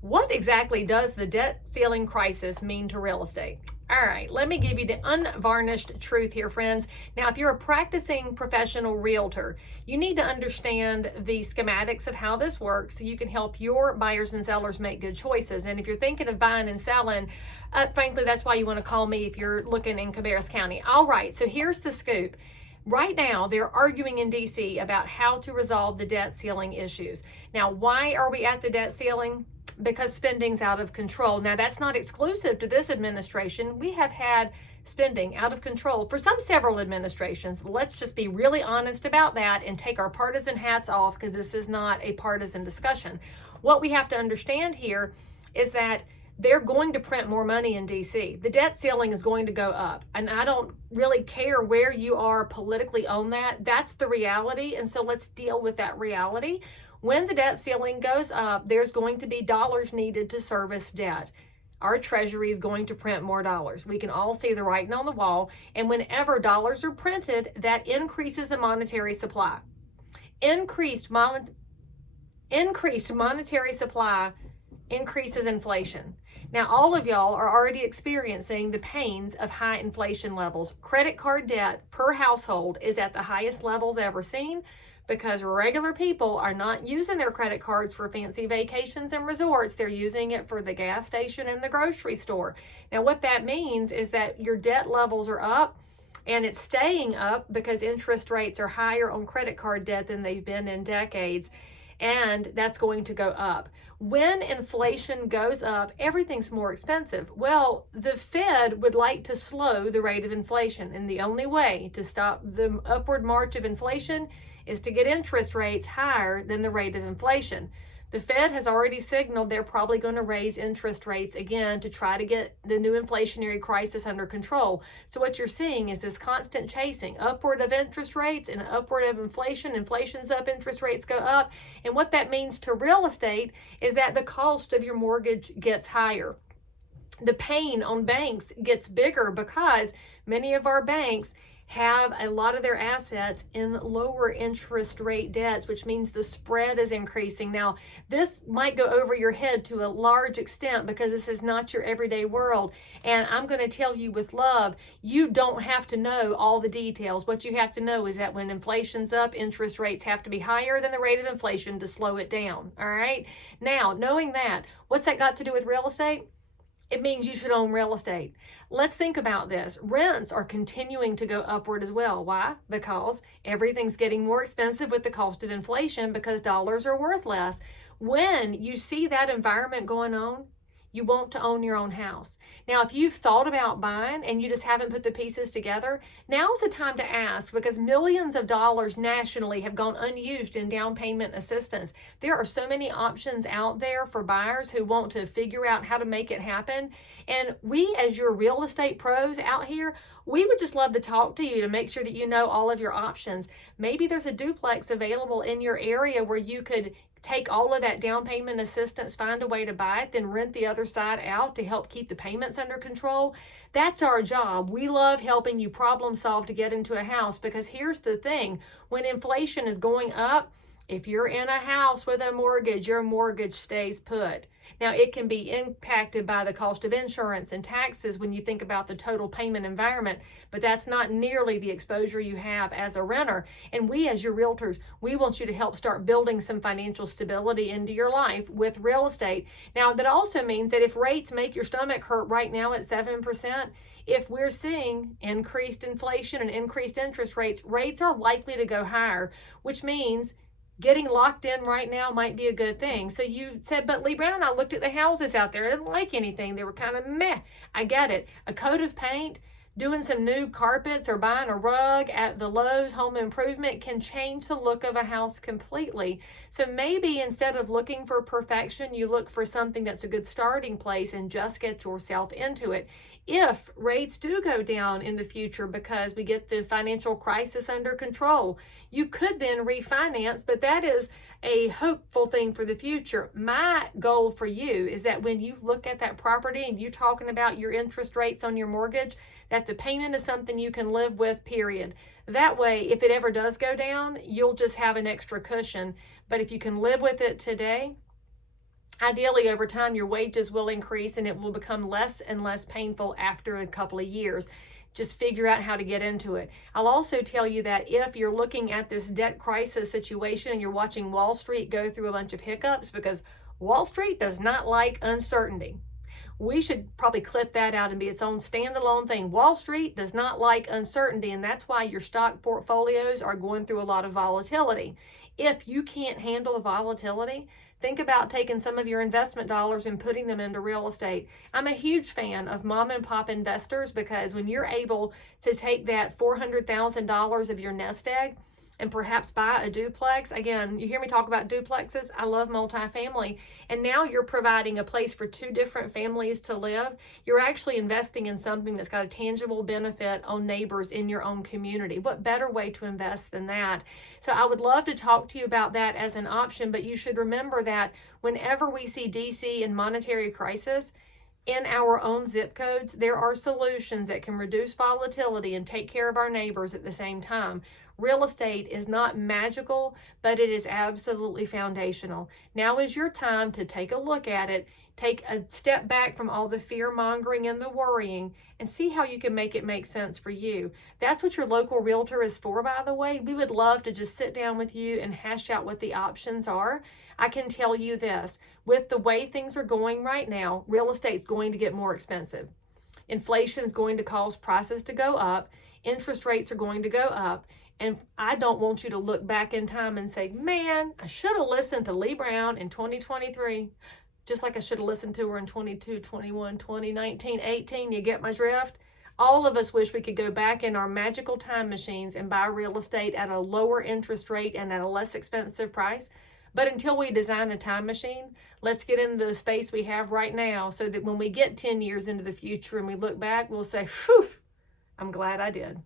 What exactly does the debt ceiling crisis mean to real estate? All right, let me give you the unvarnished truth here, friends. Now, if you're a practicing professional realtor, you need to understand the schematics of how this works so you can help your buyers and sellers make good choices. And if you're thinking of buying and selling, frankly, that's why you want to call me if you're looking in Cabarrus County. All right, so here's the scoop. Right now, they're arguing in DC about how to resolve the debt ceiling issues. Now, why are we at the debt ceiling? Because spending's out of control. Now, that's not exclusive to this administration. We have had spending out of control for several administrations. Let's just be really honest about that and take our partisan hats off, because this is not a partisan discussion. What we have to understand here is that they're going to print more money in DC. The debt ceiling is going to go up. And I don't really care where you are politically on that. That's the reality. And so let's deal with that reality. When the debt ceiling goes up, there's going to be dollars needed to service debt. Our Treasury is going to print more dollars. We can all see the writing on the wall. And whenever dollars are printed, that increases the monetary supply. Increased monetary supply increases inflation. Now, all of y'all are already experiencing the pains of high inflation levels. Credit card debt per household is at the highest levels ever seen, because regular people are not using their credit cards for fancy vacations and resorts. They're using it for the gas station and the grocery store. Now, what that means is that your debt levels are up, and it's staying up because interest rates are higher on credit card debt than they've been in decades, and that's going to go up. When inflation goes up, everything's more expensive. Well, the Fed would like to slow the rate of inflation, and the only way to stop the upward march of inflation is to get interest rates higher than the rate of inflation. The Fed has already signaled they're probably going to raise interest rates again to try to get the new inflationary crisis under control. So what you're seeing is this constant chasing upward of interest rates and upward of inflation. Inflation's up, interest rates go up. And what that means to real estate is that the cost of your mortgage gets higher. The pain on banks gets bigger because many of our banks have a lot of their assets in lower interest rate debts, which means the spread is increasing. Now, this might go over your head to a large extent because this is not your everyday world. And I'm going to tell you with love, you don't have to know all the details. What you have to know is that when inflation's up, interest rates have to be higher than the rate of inflation to slow it down. All right. Now, knowing that, what's that got to do with real estate? It means you should own real estate. Let's think about this. Rents are continuing to go upward as well. Why? Because everything's getting more expensive with the cost of inflation because dollars are worth less. When you see that environment going on, you want to own your own house. Now, if you've thought about buying and you just haven't put the pieces together, now's the time to ask, because millions of dollars nationally have gone unused in down payment assistance. There are so many options out there for buyers who want to figure out how to make it happen. And we, as your real estate pros out here, we would just love to talk to you to make sure that you know all of your options. Maybe there's a duplex available in your area where you could take all of that down payment assistance, find a way to buy it, then rent the other side out to help keep the payments under control. That's our job. We love helping you problem solve to get into a house, because here's the thing. When inflation is going up, if you're in a house with a mortgage, your mortgage stays put. Now, it can be impacted by the cost of insurance and taxes when you think about the total payment environment, but that's not nearly the exposure you have as a renter. And we, as your realtors, we want you to help start building some financial stability into your life with real estate. Now, that also means that if rates make your stomach hurt right now at 7%, if we're seeing increased inflation and increased interest rates, rates are likely to go higher, which means getting locked in right now might be a good thing. So you said, but Leigh Brown, I looked at the houses out there. I didn't like anything. They were kind of meh. I get it. A coat of paint, doing some new carpets, or buying a rug at the Lowe's Home Improvement can change the look of a house completely. So maybe instead of looking for perfection, you look for something that's a good starting place and just get yourself into it. If rates do go down in the future because we get the financial crisis under control, you could then refinance, but that is a hopeful thing for the future. My goal for you is that when you look at that property and you're talking about your interest rates on your mortgage, that the payment is something you can live with, period. That way, if it ever does go down, you'll just have an extra cushion. But if you can live with it today, Ideally, over time, your wages will increase and it will become less and less painful after a couple of years. Just figure out how to get into it. I'll also tell you that if you're looking at this debt crisis situation and you're watching Wall Street go through a bunch of hiccups, because Wall Street does not like uncertainty. We should probably clip that out and be its own standalone thing. Wall Street does not like uncertainty, and that's why your stock portfolios are going through a lot of volatility. If you can't handle the volatility, think about taking some of your investment dollars and putting them into real estate. I'm a huge fan of mom and pop investors, because when you're able to take that $400,000 of your nest egg and perhaps buy a duplex. Again, you hear me talk about duplexes. I love multifamily. And now you're providing a place for two different families to live. You're actually investing in something that's got a tangible benefit on neighbors in your own community. What better way to invest than that? So I would love to talk to you about that as an option, but you should remember that whenever we see DC and monetary crisis, in our own zip codes, there are solutions that can reduce volatility and take care of our neighbors at the same time. Real estate is not magical, but it is absolutely foundational. Now is your time to take a look at it, take a step back from all the fear mongering and the worrying, and see how you can make it make sense for you. That's what your local realtor is for, by the way. We would love to just sit down with you and hash out what the options are. I can tell you this, with the way things are going right now, real estate's going to get more expensive. Inflation is going to cause prices to go up. Interest rates are going to go up. And I don't want you to look back in time and say, man, I should have listened to Leigh Brown in 2023, just like I should have listened to her in 22, 21, 2019, 18. You get my drift? All of us wish we could go back in our magical time machines and buy real estate at a lower interest rate and at a less expensive price. But until we design a time machine, let's get into the space we have right now, so that when we get 10 years into the future and we look back, we'll say, phew, I'm glad I did.